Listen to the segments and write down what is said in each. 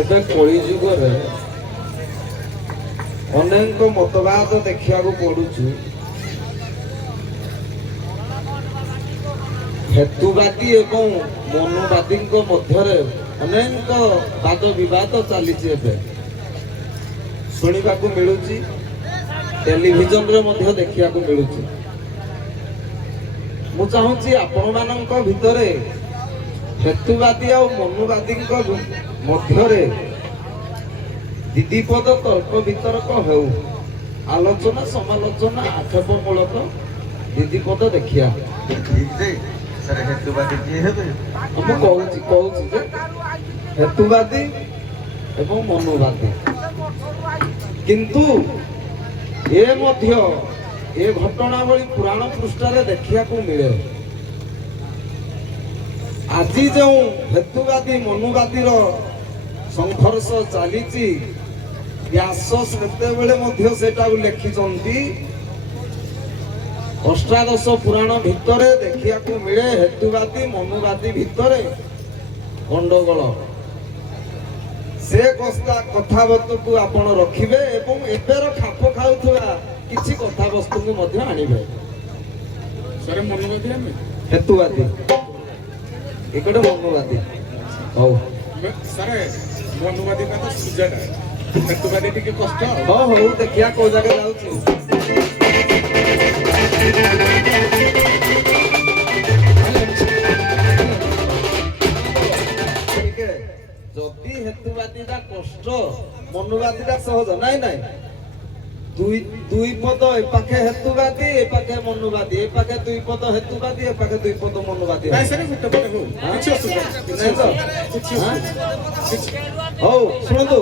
ଏବେ କଳି ଯୁଗରେ ଅନେକ ମତବାଦ ଦେଖିବାକୁ ପଡୁଛି। ହେତୁବାଦୀ ଏବଂ ମନୁବାଦୀଙ୍କ ମଧ୍ୟରେ ଅନେକ ବାଦ ବିବାଦ ଚାଲିଛି। ଏବେ ଶୁଣିବାକୁ ମିଳୁଛି, ଟେଲିଭିଜନରେ ମଧ୍ୟ ଦେଖିବାକୁ ମିଳୁଛି। ମୁଁ ଚାହୁଁଛି ଆପଣମାନଙ୍କ ଭିତରେ ହେତୁବାଦୀ ଆଉ ମନୁବାଦୀଙ୍କ ମଧ୍ୟରେ ଦିଦିପଦ ତର୍କ ବିତର୍କ ହେଉ, ଆଲୋଚନା ସମାଲୋଚନା ଆକ୍ଷେପମୂଳକ ଦିଦିପଦ ଦେଖିବା। ହେତୁବାଦୀ କିଏ ହେବେ? ମୁଁ କହୁଛି ଯେ ହେତୁବାଦୀ ଏବଂ ମନୁବାଦୀ, କିନ୍ତୁ ଏ ମଧ୍ୟ ଏ ଘଟଣାବଳୀ ପୁରାଣ ପୃଷ୍ଠାରେ ଦେଖିବାକୁ ମିଳେ। ଆଜି ଯେଉଁ ହେତୁବାଦୀ ମନୁବାଦୀର ସଂଘର୍ଷ ଚାଲିଛି, ବ୍ୟାସ ସେତେବେଳେ ମଧ୍ୟ ସେଟାକୁ ଲେଖିଛନ୍ତି। ଅଷ୍ଟାଦଶ ପୁରାଣ ଭିତରେ ଦେଖିବାକୁ ମିଳେ ହେତୁବାଦୀ ମନୁବାଦୀ ଭିତରେ ଗଣ୍ଡଗୋଳ। ସେ କଥାବସ୍ତୁକୁ ଆପଣ ରଖିବେ ଏବଂ ଏବେର ଖାପ ଖାଉଥିବା କିଛି କଥାବସ୍ତୁକୁ ମଧ୍ୟ ଆଣିବେ। ମନୁବାଦୀ ଆମେ ହେତୁବାଦୀ ଏକଟେ ମନୁବାଦୀ। ହଉ ସାରେ, ମନୁବାଦୀ ତ ସୁଜାଟା, ହେତୁବାଦୀ ଟିକେ କଷ୍ଟ। ହଉ ଦେଖିବା କୋଉ ଜାଗା ଯାଉଛି। ଯଦି ହେତୁବାଦୀଟା କଷ୍ଟ, ମନୁବାଦୀଟା ସହଜ। ନାଇଁ ନାଇଁ, দুই পদ এপাখে হেতুবাদী এপাখে মনুবাদী, এপাখে দুই পদ হেতুবাদী এপাখে দুই পদ মনুবাদী। হଉ ଶୁଣନ୍ତୁ,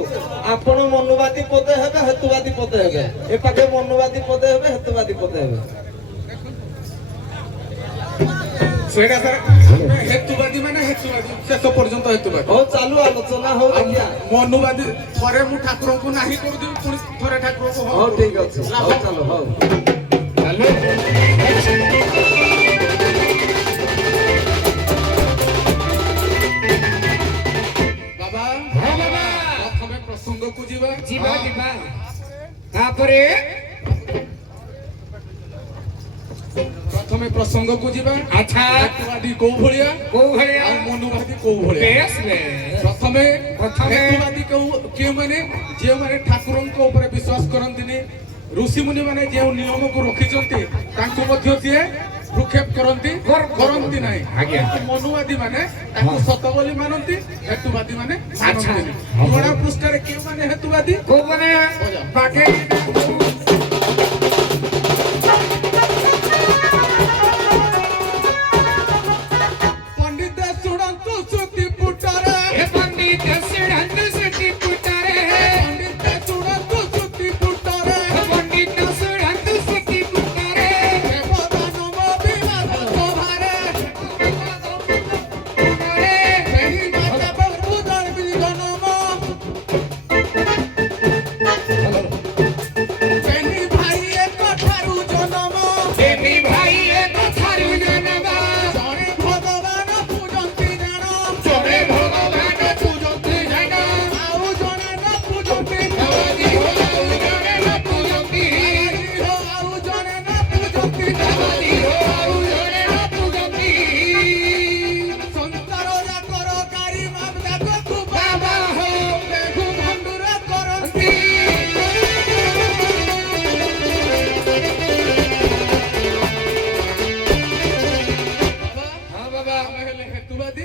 ଆପଣ ମନୁବାଦୀ ପଦେ ହେବେ, ହେତୁବାଦୀ ପଦେ ହେବେ। ଏପାଖେ ମନୁବାଦୀ ପଦେ ହେବେ, ହେତୁବାଦୀ ପଦେ ହେବେ। ସେଇଟା ସାର୍ ହେତୁବାଦୀ ମାନେ ହେତୁବାଦୀ ଶେଷ ପର୍ଯ୍ୟନ୍ତ ହେତୁବାଦୀ। ହଉ ଚାଲୁ ଆଲୋଚନା ହଉ ଦେଖିଆ। ମନୁବାଦୀ ଥରେ ମୁଁ ଠାକୁରଙ୍କୁ ନାହିଁ କରିଦେବି, ପୁଣି ଥରେ ଠାକୁରଙ୍କୁ ହଉ ଠିକ ଅଛି। ହଉ ଚାଲୁ। ହଉ ବାବା, ହଁ ବାବା, ପ୍ରଥମେ ପ୍ରସଙ୍ଗକୁ ଯିବା। ତାପରେ ପ୍ରଥମେ ପ୍ରସଙ୍ଗକୁ ଯିବା। ଆଚ୍ଛା, ହେତୁବାଦୀ କୋଉ ଭଳିଆ ଆଉ ମନୁବାଦୀ କୋଉ ଭଳିଆ? ପ୍ରଥମେ ହେତୁବାଦୀ କେଉଁମାନେ? ଯେଉଁମାନେ ଠାକୁରଙ୍କ ଉପରେ ବିଶ୍ୱାସ କରନ୍ତିନି, ଋଷିମୁନି ମାନେ ଯେଉଁ ନିୟମକୁ ରଖିଛନ୍ତି ତାଙ୍କୁ ମଧ୍ୟ ସିଏ ଭ୍ରୁକ୍ଷେପ କରନ୍ତି ନାହିଁ। ମନୁବାଦୀ ମାନେ ତାକୁ ସତ ବୋଲି ମାନନ୍ତି, ହେତୁବାଦୀ ମାନେ ମାନନ୍ତିନି। ପୁରାଣ ପୃଷ୍ଠାରେ କେଉଁମାନେ ହେତୁବାଦୀ? କୋଉମାନେ?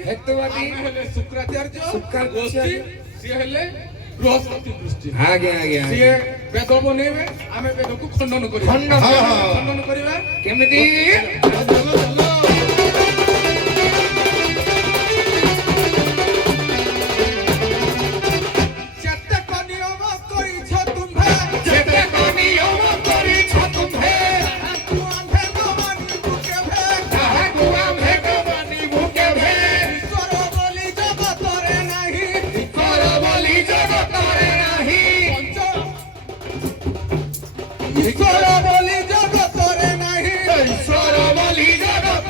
ହେତୁବାଦୀ ହେଲେ ଶୁକ୍ରାଚାର୍ଯ୍ୟ, ସିଏ ହେଲେ ବୃହସ୍ପତି ଦୃଷ୍ଟି। ସିଏ ବେଦ ବନେଇବେ, ଆମେ ବେଦକୁ ଖଣ୍ଡନ କରିବା। ଖଣ୍ଡନ କରିବା କେମିତି? ଈଶ୍ୱର ବୋଲି ଜଗତରେ ନାହିଁ, ଈଶ୍ୱର ବୋଲି ଜଗତ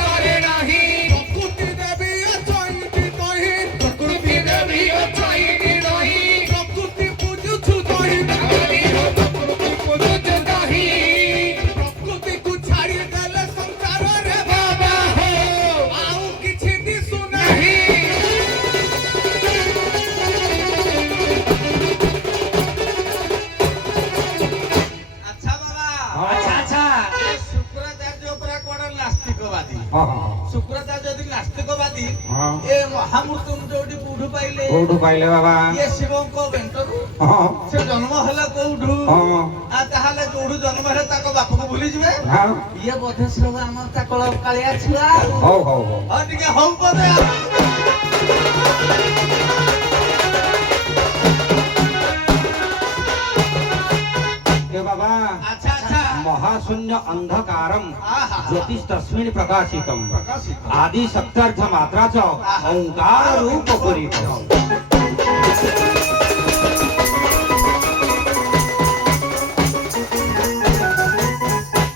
ମହାମୃତ୍ୟୁଞ୍ଜୟ ଯୋଉଠି କୋଉଠୁ ପାଇଲେ କୋଉଠୁ ପାଇଲେ ବାବା? ଇଏ ଶିବଙ୍କ ବେଣ୍ଟରୁ ହଁ ସେ ଜନ୍ମ ହେଲା କୋଉଠୁ ହଁ ଆଉ ତାହେଲେ ଯୋଉଠୁ ଜନ୍ମ ହେଲେ ତାଙ୍କ ବାପକୁ ଭୁଲିଯିବେ ହଁ ଇଏ ବୋଧେ ସବୁ ଆମ ଚାକଳ କାଳିଆ ଛୁଆ ହଉ ହଉ ହଉ ଆଉ ଟିକେ ହଉ ବୋଧେ ଏ ବାବା ଆଚ୍ଛା ଆଚ୍ଛା महाशून्य अंधकारम आहा। ज्योतिष तस्मिन् प्रकाशितम प्रकाशितम। आदि शक्त्यर्थ मात्रा च आहा। ओंकार रूप पूरितम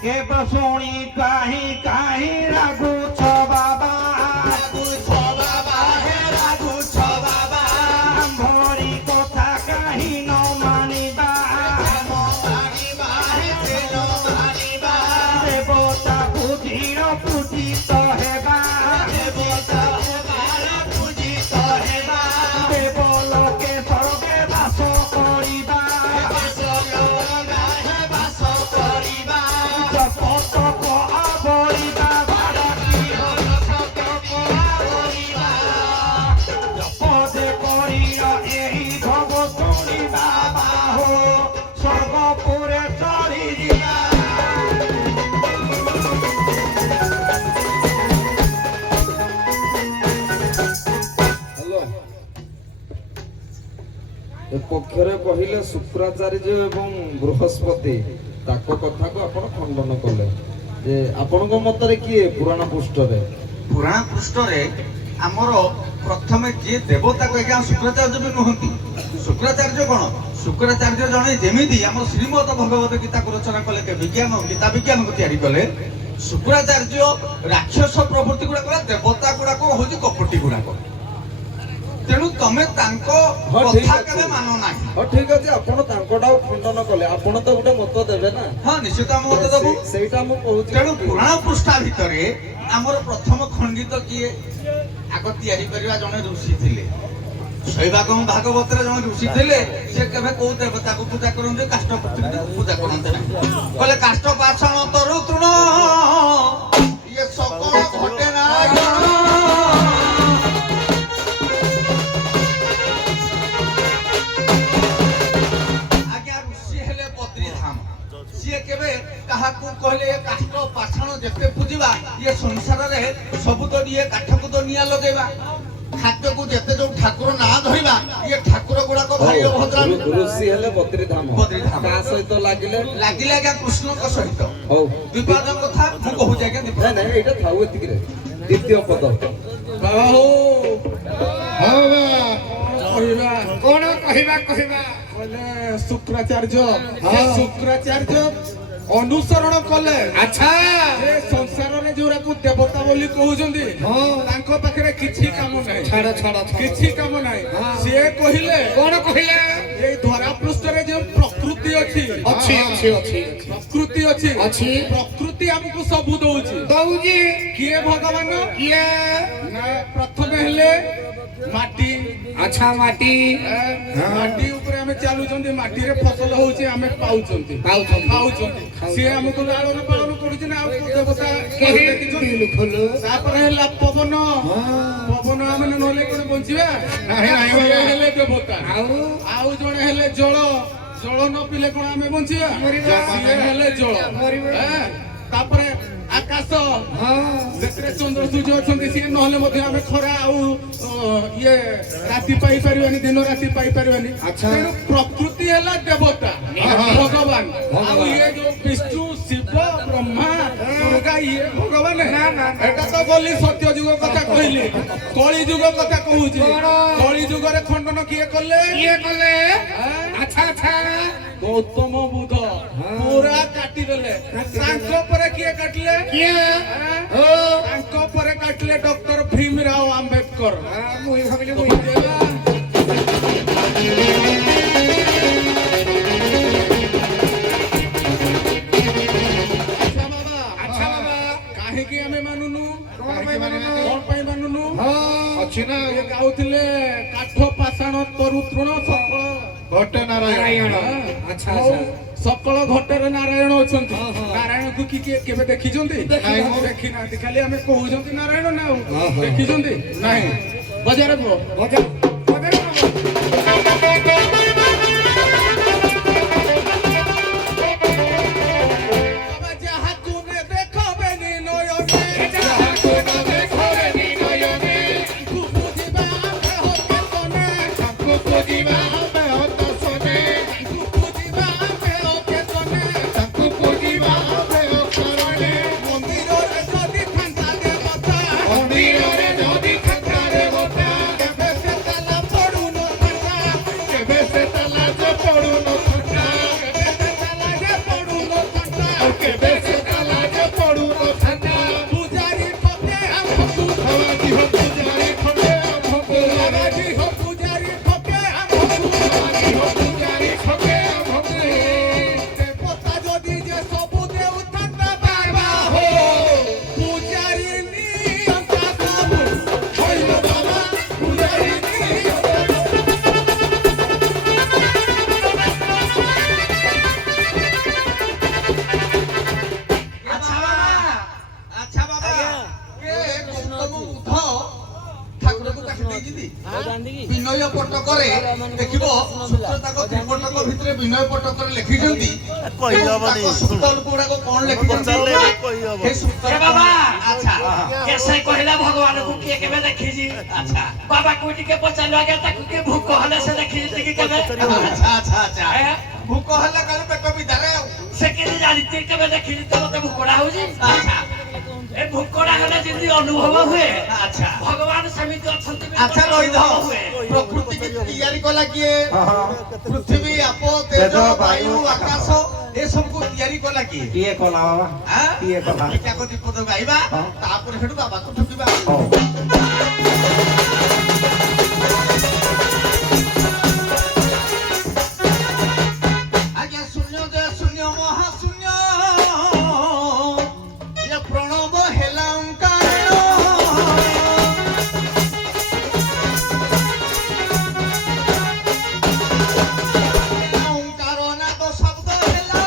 के बसोणी काही काही रागू छ बाबा राघु छ बाबा हे राघु छ बाबा भरी कथा काही न मानिबा देवता पूजिर पूजित हेबा देवलोके स्वर्गे बास करिबा जपतप आवरिबा भारती जपदे करिया एही भव चढ़िबा हो स्वर्गपुरे चढ़िजिबा ହ୍ୟାଲୋ ଏ ପକ୍ଷରେ କହିଲେ ଶୁକ୍ରାଚାର୍ଯ୍ୟ ଏବଂ ବୃହସ୍ପତି ତାଙ୍କ କଥାକୁ ଆପଣ ଖଣ୍ଡନ କଲେ ଯେ ଆପଣଙ୍କ ମତରେ କିଏ ପୁରାଣ ପୃଷ୍ଠରେ? ପୁରାଣ ପୃଷ୍ଠରେ ଆମର ପ୍ରଥମେ ଯିଏ ଦେବତାକୁ ଆଜ୍ଞା ଶୁକ୍ରାଚାର୍ଯ୍ୟ ବି ନୁହନ୍ତି ଶୁକ୍ରାଚାର୍ଯ୍ୟ କଣ ଶୁକ୍ରାଚାର୍ଯ୍ୟ ଜଣେ ଯେମିତି ଆମର ଶ୍ରୀମଦ ଭଗବତ ଗୀତାକୁ ରଚନା କଲେ ଗୀତା ବିଜ୍ଞାନକୁ ତିଆରି କଲେ ଶୁକ୍ରାଚାର୍ଯ୍ୟ ରାକ୍ଷସ ପ୍ରଭୃତି ଗୁଡାକ ଦେବତା ଗୁଡାକ ହଉଛି କପଟି ଗୁଡାକ ତେଣୁ ତମେ ତାଙ୍କ ହଁ, ଠିକ କଥା ଅଛି। କେବେ ମାନ ନାହିଁ ହଁ ଠିକ ଅଛି ଆପଣ ତାଙ୍କଟାକୁ ଖଣ୍ଡନ କଲେ ଆପଣ ତ ଗୋଟେ ମତ ଦେବେ ନା ହଁ ନିଶ୍ଚିତ ଆମ ମତ ଦେବୁ ସେଇଟା ମୁଁ କହୁଛି ତେଣୁ ପୁରାଣ ପୃଷ୍ଠା ଭିତରେ ଆମର ପ୍ରଥମ ଖଣ୍ଡିତ କିଏ ଆଗ ତିଆରି କରିବା ଜଣେ ଋଷି ଥିଲେ ଶୈବାଗମ ଭାଗବତରେ ଜଣେ ଋଷି ଥିଲେ ସେ କେବେ କୋଉ ଦେବତାକୁ ପୂଜା କରନ୍ତି କାଷ୍ଠ ପୂଜା କରନ୍ତି ନାହିଁ କହିଲେ କାଷ୍ଠ ପାଷାଣ ତରୁ ତୃଣ ଇଏ ସକଳ ଘଟେ ନାରାୟଣ ଆଜ୍ଞା ଋଷି ହେଲେ ବଦ୍ରିଧାମ ସିଏ କେବେ କାହାକୁ କହିଲେ ଏ କାଠ ପାଷାଣ ଯେତେ ପୂଜିବା ଇଏ ସଂସାରରେ ସବୁ ତ ଇଏ କାଠକୁ ତ ନିଆଁ ଲଗେଇବା ଖାଦ୍ୟକୁ ଯେତେ ଯୋଉ ଠାକୁର ନାଁ ଧରିବା ଇଏ ଠାକୁର ଗୁଡାକ ଭାରି ଅଭଦ୍ରାମୀ ଋଷି ହେଲେ ବଦ୍ରିଧାମ ବଦ୍ରିଧାମ। କାହା ସହିତ ଲାଗିଲେ? ଲାଗିଲେ ଆଜ୍ଞା କୃଷ୍ଣଙ୍କ ସହିତ ହଉ ଦ୍ୱିପାଦ କଥା ମୁଁ କହୁଛି ଆଜ୍ଞା ନାଇଁ ଦ୍ୱିପାଦ ନାଇଁ ଏଇଟା ଥାଉ ଏତିକିରେ ଦ୍ୱିତୀୟ ପଦ ବାବା ହଉ ହଁ କହିବା କଣ କହିବା କହିବା କହିଲେ ଶୁକ୍ରାଚାର୍ଯ୍ୟ ସେ ଶୁକ୍ରାଚାର୍ଯ୍ୟ ଅନୁସରଣ କଲେ ଆଚ୍ଛା ଯେ ସଂସାରରେ ଯୋଉରାକୁ ଦେବତା ବୋଲି କହୁଛନ୍ତି ତାଙ୍କ ପାଖରେ କିଛି କାମ ନାହିଁ ଛାଡ ଛାଡ କିଛି କାମ ନାହିଁ ସିଏ କହିଲେ କଣ କହିଲେ ଏଇ ଧରା ପୃଷ୍ଠରେ ଯୋଉ ପ୍ରକୃତି ଅଛି ଅଛି ଅଛି ଅଛି ପ୍ରକୃତି ଅଛି ଅଛି। ପ୍ରକୃତି ଆମକୁ ସବୁ ଦଉଛି ଦଉଛି କିଏ ଭଗବାନ କିଏ ନା ପ୍ରଥମେ ହେଲେ ମାଟି ଆଚ୍ଛା ମାଟି ମାଟି ଉପରେ ଆମେ ଚାଲୁଛନ୍ତି ମାଟିରେ ଫସଲ ହଉଛି ଆମେ ପାଉଛନ୍ତି ଖାଉଛନ୍ତି ସିଏ ଆମକୁ ଲାଳନ ପାଳନ କରୁଛି ନା ଆଉ କୋଉ ଦେବତା କେହି ଦେଖିଛନ୍ତି? ବିଲକୁଲ ତାପରେ ହେଲା ପବନ ପବନ ଆମେ ନହେଲେ କଣ ବଞ୍ଚିବା ସିଏ ହେଲେ ଦେବତା ଆଉ ଜଣେ ହେଲେ ଜଳ ଜଳ ନ ପିଲେ କଣ ଆମେ ବଞ୍ଚିବା ମରିବା। ସିଏ ହେଲେ ଜଳ ମରିବା। ତାପରେ ଆକାଶ ସେଥିରେ ଚନ୍ଦ୍ର ସୂର୍ଯ୍ୟ ଅଛନ୍ତି ସିଏ ନହେଲେ ମଧ୍ୟ ଆମେ ଖରା ଆଉ ଇଏ ରାତି ପାଇପାରିବାନି ଦିନ ରାତି ପାଇପାରିବାନି ଆଚ୍ଛା। ତେଣୁ ପ୍ରକୃତି ହେଲା ଦେବତା ଭଗବାନ ଆଉ ଇଏ ଯୋଉ ବିଷ୍ଣୁ ଶିବ ବ୍ରହ୍ମା ଦୁର୍ଗା ଇଏ ଭଗବାନ ଏଟା ତ ବୋଲି ସତ୍ୟ ଯୁଗ କଥା କହିଲି କଳି ଯୁଗ କଥା କହୁଛି କଳି ଯୁଗରେ ଖଣ୍ଡନ କିଏ କଲେ ଆଚ୍ଛା ଆଚ୍ଛା ଗୌତମ ବୁଦ୍ଧ ପୁରା କାଟିଦେଲେ ତାଙ୍କ ପରେ କିଏ କାଟିଲେ ତାଙ୍କ ପରେ କାଟିଲେ ଡକ୍ଟର ଭୀମରାଓ ଆମ୍ବେଦକର ମୁଁ ଭାବିଲି ଆଚ୍ଛା ବାବା କାହିଁକି ଆମେ ମାନୁନୁ କଣ ପାଇଁ ମାନୁନୁ? କଣ ପାଇଁ ମାନୁନୁ ଅଛି ନା ଇଏ ଗାଉଥିଲେ କାଠ ପାଷାଣ ତରୁ ତୃଣ ସକଳ ଘଟେ ନାରାୟଣ ଆଚ୍ଛା ଆଚ୍ଛା ସକଳ ଘଟରେ ନାରାୟଣ ଅଛନ୍ତି ନାରାୟଣକୁ କିଏ କେବେ ଦେଖିଛନ୍ତି ଦେଖିନାହାନ୍ତି ଖାଲି ଆମେ କହୁଛନ୍ତି ନାରାୟଣ ନା ଆଉ ଦେଖିଛନ୍ତି ନାହିଁ ବଜାର ପୁଅ ବଜାର ବଜାର ଯାହାକୁ ଦେଖବେନି ନୟନେ ଯାହାକୁ ନ ଦେଖରେନି ନୟନେ ତାଙ୍କୁ ବୁଝିବା ଆମେ ହତେ ତନେ ତାଙ୍କୁ ପୂଜିବା ଆମେ ହତ ଶନେ ତାଙ୍କୁ ବୁଝିବା ଆମେ ହତେ ତନେ ତାଙ୍କୁ ପୂଜିବା ଆମେ ଅକରଣେ ମନ୍ଦିରରେ ଯଦି ଥାନ୍ତା ଦେବତା ମନ୍ଦିରରେ ଯଦି ଥାନ୍ତା ଦେବତା କେବେ ସେ ତାଲା ପଡୁନଥାନ୍ତା କେବେ ସେ ତାଲା ଯେ ପଡୁନଥାନ୍ତା କେବେ ସେ ତାଲା ଯେ ପଡୁନଥାନ୍ତା କେବେ ସେ ତାଲା ଯେ ପଡୁନଥାନ୍ତା ପୂଜାରୀ ଠକେ ଆମକୁ ଭବାନୀ ହୋ ପୂଜାରୀ ଖଣ୍ଡେ ଆମକୁ ପୂଜାରୀ ହୋ ପୂଜାରୀ ଠକେ ଆମକୁ ଭବାନୀ ହୋ ପୂଜାରୀ ଖଣ୍ଡେ ଆମକୁ ଦେବତା ଯଦି ଯେ ସବୁ ଦେଉଥାନ୍ତା ବାବା ହୋ ପୂଜାରୀ ନିଅନ୍ତା ସବୁ ହଇଲୋ ବାବା ପୂଜାରୀ ନିଅନ୍ତା ଆଚ୍ଛା ବାବା ଆଚ୍ଛା ବାବା ଏ ଗୌତମ ବୁଦ୍ଧ ଠାକୁରକୁ କାଟି ଦେଇଛନ୍ତି ବିନୟ ପଟକରେ ଦେଖିବ ସୂତ୍ରତାକ ତ୍ରିପଟକ ଭିତରେ ବିନୟ ପଟକରେ ଲେଖିଛନ୍ତି ତାଙ୍କ ସୂତ୍ର ଗୁଡାକ କଣ ଲେଖିଛନ୍ତି ଏ ସୂତ୍ର ଏ ବାବା ଆଚ୍ଛା କେସେ କହିଲା ଭଗବାନଙ୍କୁ କିଏ କେବେ ଦେଖିଛି ଆଚ୍ଛା ବାବାକୁ ଟିକେ ପଚାରିଲୁ ଆଜ୍ଞା ତାକୁ କିଏ ଭୋକ ହେଲେ ସେ ଦେଖିଛି କି କେବେ ଆଚ୍ଛା ଆଚ୍ଛା ଆଚ୍ଛା ଏ? ଭୋକ ହେଲା କାଳେ ପେଟ ବିଧାରେ ଆଉ ସେ କେମିତି ଜାଣିଛି କେବେ ଦେଖିଛି ତ ମତେ ଭୋକଡା ହଉଛି ଆଚ୍ଛା ଏ ଭୋକଡା ହେଲେ ଯେମିତି ଅନୁଭବ ହୁଏ ଆଚ୍ଛା ଭଗବାନ ସେମିତି ଅଛନ୍ତି ବୋଲି ଆଚ୍ଛା ମତେ ରହିଧ ଅନୁଭବ ହୁଏ। ପ୍ରକୃତି କି ତିଆରି କଲା କିଏ ପୃଥିବୀ ଆପ ତେଜ ବାୟୁ ଆକାଶ ଏ ସବୁକୁ ତିଆରି କଲା କିଏ କିଏ କଲା ବାବା ଆଁ? କିଏ କଲା? ଏକାକ ଦୀପଦ ଗାଇବା ତାପରେ ସେଠୁ ବାବାକୁ ଠକିବା ଆଜ୍ଞା ଶୂନ୍ୟ ଯେ ଶୂନ୍ୟ ମହାଶୂନ୍ୟ ଇଏ ପ୍ରଣବ ହେଲା ଓଙ୍କାର ଓଙ୍କାର ନାଦ ଶବ୍ଦ ହେଲା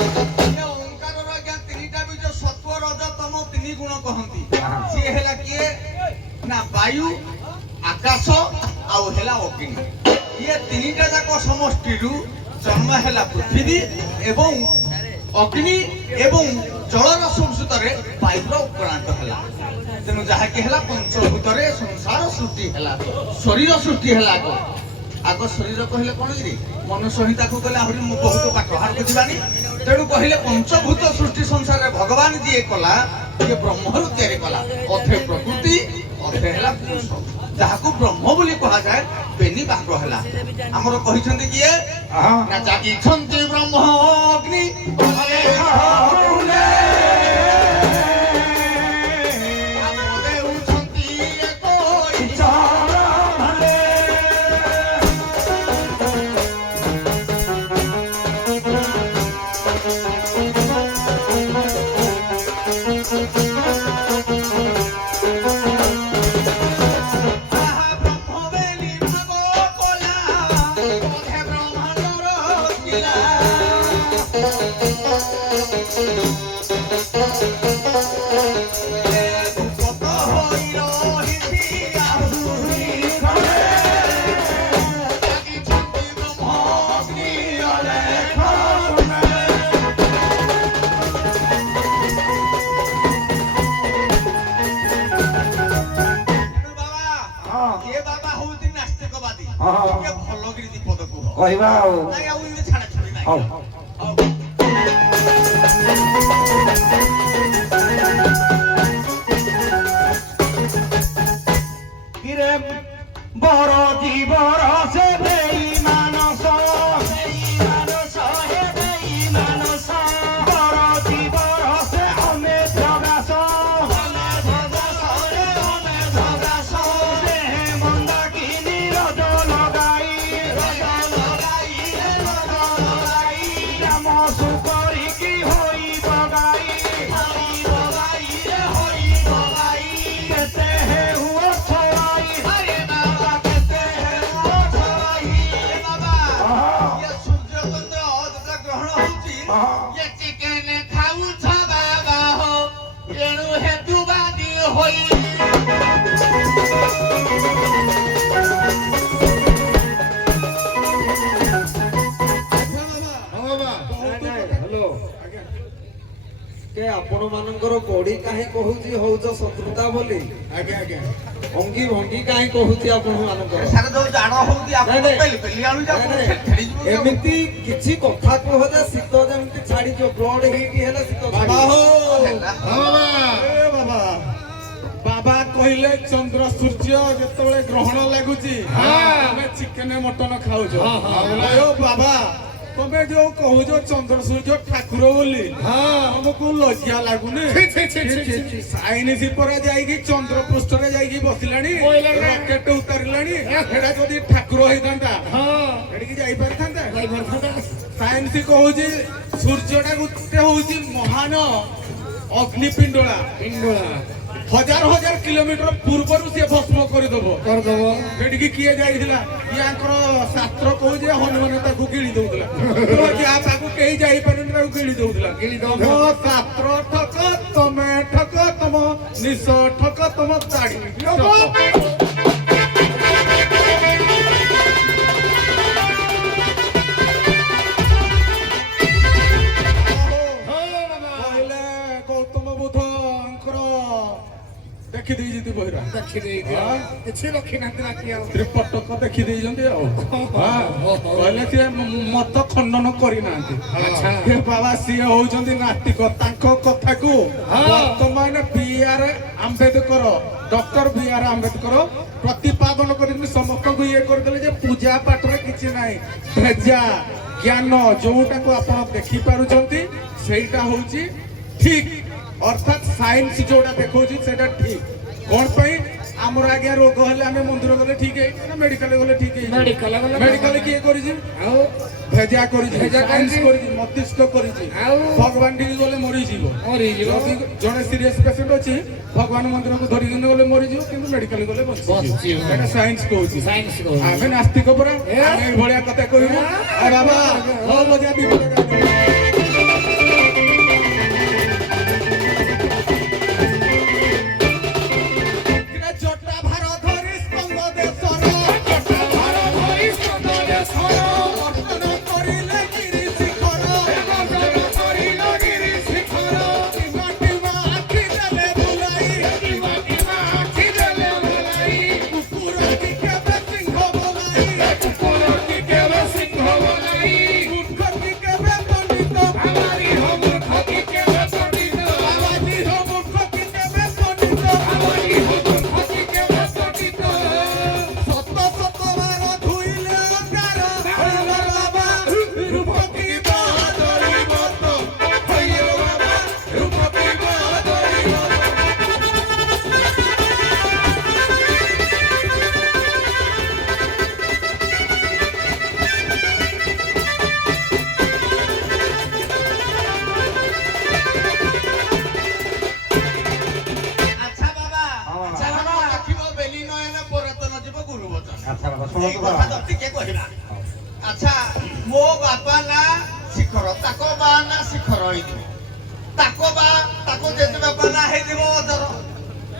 ଓଙ୍କାରର ଆଜ୍ଞା ତିନିଟା ବୀଜ ସତ୍ୱ ରଜ ତମ ତିନି ଗୁଣ କହନ୍ତି ସିଏ ହେଲା କିଏ ନା ବାୟୁ ଆକାଶ ଆଉ ହେଲା ଅଗ୍ନି ଇଏ ତିନିଟା ଯାକ ସମଷ୍ଟିରୁ ଜନ୍ମ ହେଲା ପୃଥିବୀ ଏବଂ ଅଗ୍ନି ଏବଂ ଜଳର ସଂସ୍କୃତରେ ବାୟୁର ଉତ୍କ୍ରାନ୍ତ ହେଲା ତେଣୁ ଯାହାକି ହେଲା ପଞ୍ଚଭୂତରେ ସଂସାର ସୃଷ୍ଟି ହେଲା ଶରୀର ସୃଷ୍ଟି ହେଲା ଆଗ ଶରୀର କହିଲେ କଣ କି ମନୁଷ୍ୟ ହିଁ ତାକୁ କହିଲେ ଆହୁରି ମୁଁ ବହୁତ ପାଠ ହାରକୁ ଯିବାନି ତେଣୁ କହିଲେ ପଞ୍ଚଭୂତ ସୃଷ୍ଟି ସଂସାରରେ ଭଗବାନ ଯିଏ କଲା ସିଏ ବ୍ରହ୍ମରୁ ତିଆରି କଲା ଅଧେ ପ୍ରକୃତି ଅଧେ ହେଲା ପୁରୁଷ ଯାହାକୁ ବ୍ରହ୍ମ ବୋଲି କୁହାଯାଏ ବେନି ବାଘ ହେଲା ଆମର କହିଛନ୍ତି କିଏ ନା ଜାଗିଛନ୍ତି ବ୍ରହ୍ମ ଅଗ୍ନି ଆମ ଦେଉଛନ୍ତି ଏକ ବ୍ରହ୍ମ ବେଲି ଭାଗ କଲା ଅଧେ ବ୍ରହ୍ମାଣ୍ଡର ଥିଲା ଭୂପତ ହୋଇ ରହିଛି ଆହୁରି ଘରେ ଜାଗିଛନ୍ତି ବ୍ରହ୍ମ ଅଗ୍ନି ଅଲେଖ ତେଣୁ ବାବା ଏ ବାବା ହଉଛି ନାସ୍ତିକବାଦୀ ଟିକେ ଭଲ କରି ଦୀପଦ କୁହ କହିବା ଆଉ ନାଇଁ ଆଉ ଏମିତି ଛାଡା ଛାଡି ନାହିଁ ହଉ কিরে বড় জীবর সে দেই মানস বড় জীবর সে অমে ধ্রগাস দেহে মন্দা কিনি রজ লগাই রাম সুকরি কি হই বগাই কেতে হে হুয়া ছড়াই বাবা ইয়ে সূর্যচন্দ্র ये चिकन खाऊछ बाबा हो एणु हेतुवादी होई हेलो के आपण मानकर बॉडी काहे कहूची होउछ शत्रुता बोली ଆଜ୍ଞା ଆଜ୍ଞା अंगी भंगी काहे कहूची आपण मानकर ସାର ଯୋଉ ଜାଣ ହଉଛି ଆପଣ ନାଇଁ, ନାଇଁ। ପେଲି ଆଣୁଛି ଆପଣ ନାଇଁ, ଛେଡ଼ି ଯିବ କି ଆଉ? ଏମିତି କିଛି କଥା କୁହ ଯେ ଶୀତ ଯେମିତି ଛାଡିଯିବ ବ୍ଲଡ ହେଇକି ହେଲେ ଶୀତ ବାବା ହୋ ହେଲା। ଏ ବାବା ବାବା କହିଲେ ଚନ୍ଦ୍ର ସୂର୍ଯ୍ୟ ଯେତେବେଳେ ଗ୍ରହଣ ଲାଗୁଛି ଆମେ ଚିକେନ ମଟନ ଖାଉଛୁ ଆୟୋ ବାବା ତମେ ଯୋଉ କହୁଛ ଚନ୍ଦ୍ର ସୂର୍ଯ୍ୟ ଠାକୁର ବୋଲି ଆମକୁ ଲଜ୍ଜା ଲାଗୁନି ସାଇନ୍ସ ପରା ଯାଇକି ଚନ୍ଦ୍ର ପୃଷ୍ଠରେ ଯାଇକି ବସିଲାଣି ରକେଟ ଉତାରିଲାଣି ଏଟା ଯଦି ଠାକୁର ହେଇଥାନ୍ତା ଏଠିକି ଯାଇପାରିଥାନ୍ତା ସାଇନ୍ସ କହୁଛି ସୂର୍ଯ୍ୟଟା ଗୋଟେ ହଉଛି ମହାନ ଅଗ୍ନିପିଣ୍ଡଳା हजार हजार किलोमीटर पूर्व से भस्म करदेव ସେଠିକି କିଏ ଯାଇଥିଲା ୟାଙ୍କର ଶାସ୍ତ୍ର କହୁଛି ହନୁମାନ ତାକୁ ଗିଳି ଦଉଥିଲା ୟା ପାଖକୁ କେହି ଯାଇପାରୁନି ତାକୁ ଗିଳି ଦଉଥିଲା ତମ ଶାସ୍ତ୍ର ଠକ ତମେ ଠକ ତମ ନିଶ ଠକ ତମ ଦାଢି କହିଲେ ଗୌତମ ବୁଦ୍ଧଙ୍କର ଦେଖି ଦେଇଛନ୍ତି ବହିରା ତ୍ରିପଟକ ଦେଖି ଦେଇଛନ୍ତି ଆଉ କହିଲେ ସିଏ ମତ ଖଣ୍ଡନ କରିନାହାନ୍ତି ହେ ବାବା ସିଏ ହଉଛନ୍ତି ନାସ୍ତିକ ତାଙ୍କ କଥାକୁ ବର୍ତ୍ତମାନ B.R. Ambedkar doctor B.R. Ambedkar ପ୍ରତିପାଦନ କରିଛନ୍ତି ସମସ୍ତଙ୍କୁ ଇଏ କରିଦେଲେ ଯେ ପୂଜା ପାଠରେ କିଛି ନାହିଁ ଭେଜା ଜ୍ଞାନ ଯୋଉଟାକୁ ଆପଣ ଦେଖିପାରୁଛନ୍ତି ସେଇଟା ହଉଛି ଠିକ अर्थात साइंस जोड़ा देखौछि सेटा ठीक कोन पई हमर आगे रोग हले हमें मंदिर गले ठीक है ना मेडिकल गले ठीक है मेडिकल किए करि छी आ भेजा करि छी साइंस करि छी मस्तिष्क करि छी भगवान डी गले मरि जीवो जने सीरियस पेशेंट अछि भगवान मंदिर को धरि दिन गले मरि जीवो किंतु मेडिकल गले बचि एटा साइंस कहौछि आमे नास्तिक परा आमे भलिया कथा कहिबो आ बाबा हो बजा बिबल अच्छा मो बापा ना शिखर ताको बा ना शिखर होइदिबो ताको जेजे बापा ना हेदिबो अदर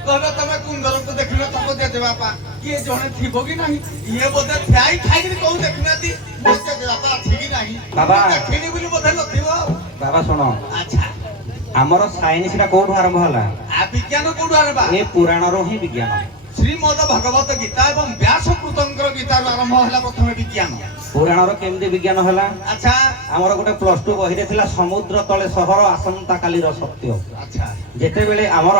कहबे तमे कुंदर को देखिलो ताको जेजे बापा किए जणे थिबो कि नाही ये बोधे थाई खाइ कि कहू देखनाती मो जेजे बापा अछि कि नाही बाबा देखिनी बोली बोधे नथिबो बाबा सुनो अच्छा हमर साइंस रा कोड आरंभ होला आ विज्ञान कोड आरंभ ए पुराण रो ही विज्ञान श्रीमद भगवत गीता एवं व्यासकृतंकर गीता आरंभ होला प्रथम विज्ञान पुराण रो केमदे विज्ञान होला अच्छा हमर गोटे +2 बही रे थिला समुद्र तले सहर आसंता काली रो सत्य अच्छा जेते बेले हमर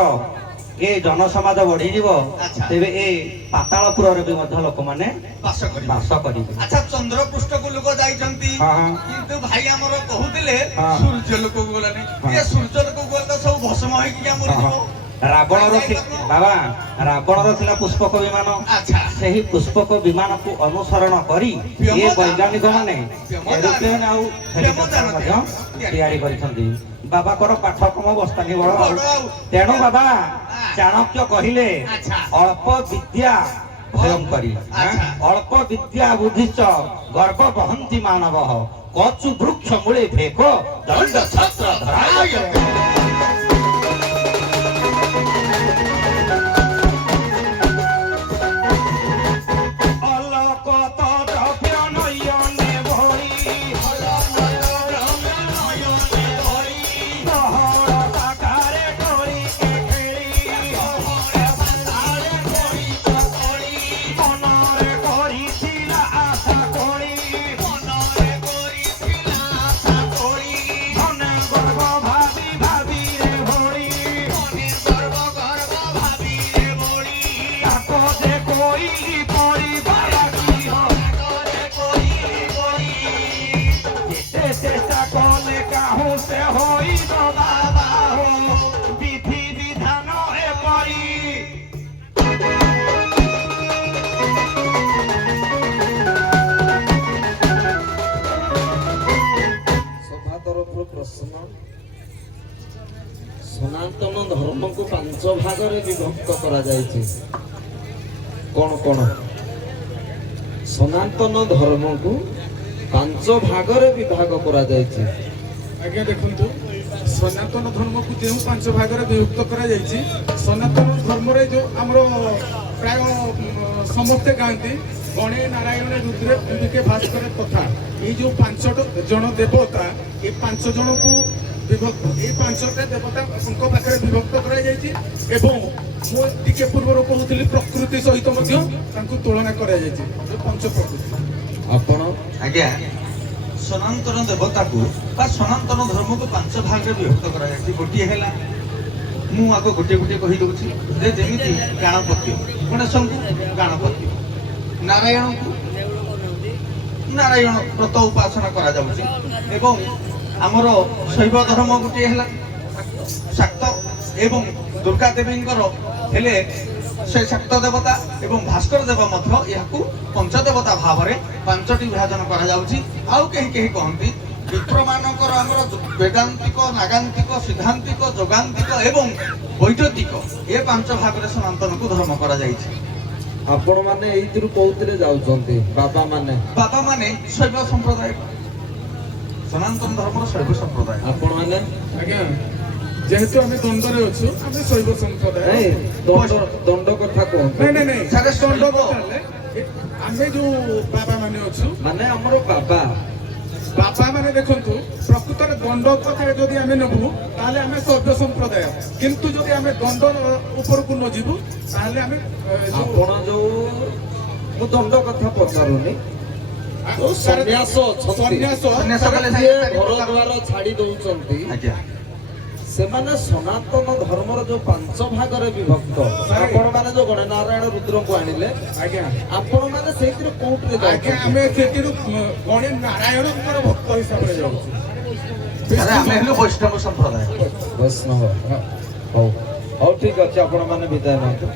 ए जनसमाज बढ़ी जीवो अच्छा। तेबे ए पातालपुर रे भी मध्य लोक माने बास करिबो बास करिबे अच्छा चंद्र पृष्ठ को लोक जाइचंती हां हां किंतु भाई हमर कहूतिले हाँ। सूर्य लोक को गलानी हाँ। ये सूर्य लोक को गला सब भस्म होई कि हमर जीवो रावण रो बाबा रावण रो थिला पुष्पक विमान अच्छा सेही पुष्पक विमान को अनुसरण करी ये वैज्ञानिक माने एरोप्लेन आउ हेलिकॉप्टर मध्य तैयारी करिसंती बाबा कर पाठकम बस्तानी बड़ तेणु बाबा चाणक्य कहिले अच्छा। अल्प विद्या ভয়ঙ্করী আচ্ছা। অল্প বিদ্যা বুদ্ধিচ গর্ব বহন্তি মানব কচু বৃক্ষ মূলে ভেক দণ্ড ছত্র ধরায় অলকত দ্রব্য নয়নে ভরি নহর সাকারে ধরিকে খেলি মনরে করিছিলা আশা করি মনে গর্ব ভাবি ভাবি রে ভরি তাকো যে কইলি পরিবার কি যেতে চেষ্টা করলে কাহু সে হইব বাবা হো বিধি বিধান এপরি ସଭା ତରଫରୁ ପ୍ରଶ୍ନ ସନାତନ ଧର୍ମକୁ 5 ଭାଗରେ ବିଭକ୍ତ କରାଯାଇଛି କଣ କଣ ସନାତନ ଧର୍ମକୁ 5 ଭାଗରେ ବିଭାଗ କରାଯାଇଛି ଆଜ୍ଞା ଦେଖନ୍ତୁ ସନାତନ ଧର୍ମକୁ ଯେଉଁ 5 ଭାଗରେ ବିଭକ୍ତ କରାଯାଇଛି ସନାତନ ଧର୍ମରେ ଯେଉଁ ଆମର ପ୍ରାୟ ସମସ୍ତେ ଗାଆନ୍ତି ଗଣେ ନାରାୟଣ ରୁଦ୍ରେ ଅମ୍ବିକେ ଭାସ୍କର ତଥା ଏଇ ଯେଉଁ 5 ଜଣ ଦେବତା ଏ 5 ଜଣକୁ ବିଭକ୍ତ ଏଇ 5ଟା ଦେବତାଙ୍କ ପାଖରେ ବିଭକ୍ତ କରାଯାଇଛି ଏବଂ ମୁଁ ଟିକେ ପୂର୍ବରୁ କହୁଥିଲି ପ୍ରକୃତି ସହିତ ମଧ୍ୟ ତାଙ୍କୁ ତୁଳନା କରାଯାଇଛି ଯେଉଁ ପଞ୍ଚ ପ୍ରକୃତି ଆପଣ ଆଜ୍ଞା ସନାତନ ଦେବତାକୁ ବା ସନାତନ ଧର୍ମକୁ 5 ଭାଗରେ ବିଭକ୍ତ କରାଯାଇଛି ଗୋଟିଏ ହେଲା ମୁଁ ଆଗ ଗୋଟିଏ ଗୋଟିଏ କହିଦେଉଛି ଯେ ଯେମିତି ଗାଣପତ୍ୟ ଗଣେଶଙ୍କୁ ଗାଣପତ୍ୟ ନାରାୟଣଙ୍କୁ ନାରାୟଣ ବ୍ରତ ଉପାସନା କରାଯାଉଛି ଏବଂ ଆମର ଶୈବ ଧର୍ମ ଗୋଟିଏ ହେଲା ଶାକ୍ତ ଏବଂ ଦୁର୍ଗା ଦେବୀଙ୍କର ହେଲେ ସେ ଶାକ୍ତ ଦେବତା ଏବଂ ଭାସ୍କର ଦେବ ମଧ୍ୟ ଏହାକୁ ପଞ୍ଚଦେବତା ଭାବରେ 5ଟି ବିଭାଜନ କରାଯାଉଛି ଆଉ କେହି କେହି କହନ୍ତି ବିପ୍ରମାନଙ୍କର ଆମର ବେଦାନ୍ତିକ ନାଗାନ୍ତିକ ସିଦ୍ଧାନ୍ତିକ ଯୋଗାନ୍ତିକ ଏବଂ ବୈଦ୍ୟୁତିକ ଏ 5 ଭାଗରେ ସନାତନକୁ ଧର୍ମ କରାଯାଇଛି ଆପଣମାନେ ଏଇଥିରୁ କୋଉଥିରେ ଯାଉଛନ୍ତି ବାବାମାନେ ଶୈବ ସମ୍ପ୍ରଦାୟ ସନାତନ ଧର୍ମର ଶୈବ ସମ୍ପ୍ରଦାୟ ଆପଣମାନେ ଆଜ୍ଞା ଯେହେତୁ ଆମେ ଦ୍ୱନ୍ଦ୍ୱରେ ଅଛୁ ଆମେ ଶୈବ ସମ୍ପ୍ରଦାୟ ନାଇଁ ଦଣ୍ଡ କଥା କୁହନ୍ତୁ ନାଇଁ ନାଇଁ ସାରେ ଦଣ୍ଡ ଶୈବ କଥା ହେଲେ ଆମେ ଯୋଉ ବାବା ମାନେ ଅଛୁ ମାନେ ଆମର ବାବା ବାପା ମାନେ ଦେଖନ୍ତୁ ପ୍ରକୃତରେ ଦଣ୍ଡ କଥା ଯଦି ଆମେ ନେବୁ ତାହେଲେ ଆମେ ଶୈବ ସମ୍ପ୍ରଦାୟ କିନ୍ତୁ ଯଦି ଆମେ ଦଣ୍ଡ ଉପରକୁ ନ ଯିବୁ ତାହେଲେ ଆମେ ଆପଣ ଯୋଉ ମୁଁ ଦଣ୍ଡ କଥା ପଚାରୁନି ଯୋଉ ସନ୍ନ୍ୟାସ ଅଛନ୍ତି ସନ୍ନ୍ୟାସ ସନ୍ନ୍ୟାସ କଲେ ଯିଏ ଘର ଦ୍ୱାର ଛାଡି ଦଉଛନ୍ତି ଆଜ୍ଞା ସେମାନେ ସନାତନ ଧର୍ମର ଯୋଉ 5 ଭାଗରେ ବିଭକ୍ତ ଆପଣମାନେ ଯୋଉ ଗଣେ ନାରାୟଣ ରୁଦ୍ରଙ୍କୁ ଆଣିଲେ ଆଜ୍ଞା ଆପଣମାନେ ସେଇଥିରେ କୋଉଥିରେ ଆଜ୍ଞା ଯାଉଛନ୍ତି ଆମେ ସେଥିରୁ ଗଣେ ନାରାୟଣଙ୍କର ଭକ୍ତ ହିସାବରେ ଯାଉଛୁ ସାରେ ଆମେ ହେଲୁ ବୈଷ୍ଣବ ସମ୍ପ୍ରଦାୟ ବୈଷ୍ଣବ ହଉ ହଉ ଠିକ ଅଛି ଆପଣମାନେ ବିଦାୟ ନିଅନ୍ତୁ